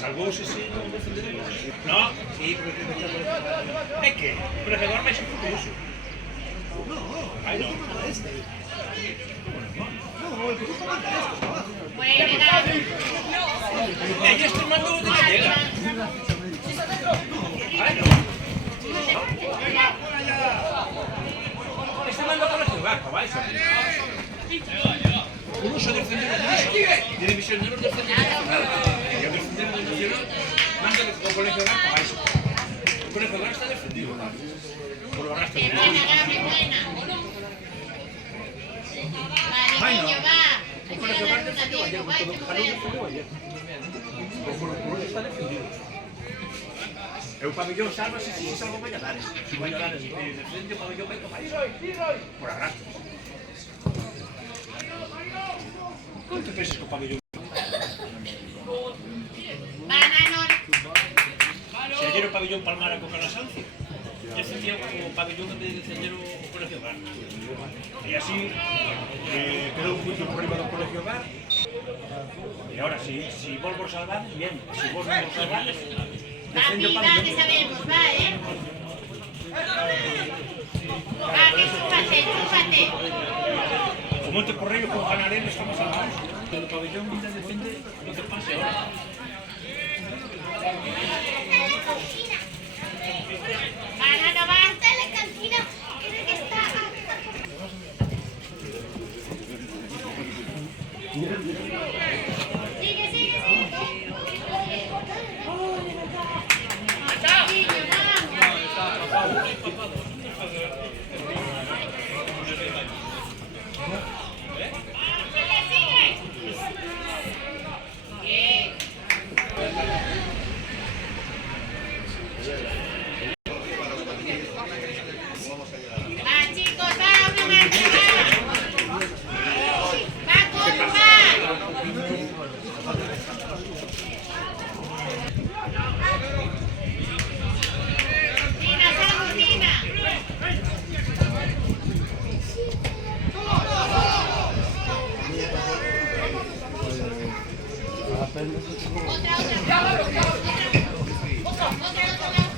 Salvouse se non defenderemos. No, sí, porque é que o corregedor máis infrutuoso. Ai, non. E este mando de que llega. Ai, non. Este mando para jugar, cabal, uno se defende de división de los defensores. Y el defender de división manda el colegio de para eso. El colegio de está defendido. Por lo arrastra. Ay, no. El colegio de defendió ayer, con todo calor defendió ayer. O colegio está defendido. El pabellón salva si salva Valladares. Si Valladares defende, el pabellón va a tomar. Por arrastra. ¿Cómo te piensas con pabellón? Si ayer el pabellón palmara con Calasancio, ya sentía como pabellón en vez de defender o colegio hogar. Y así quedó un punto por arriba del colegio hogar. Y ahora, si vos por salvar, bien. Si vos no por salvar, defende o pabellón. Que sabemos, va, Va, que chúpate. Como Monte Correo con Canarén estamos salvados. El pabellón mira defende lo que pase ahora. Van a acabar la cantina. Creo que está. Sigue. Otra.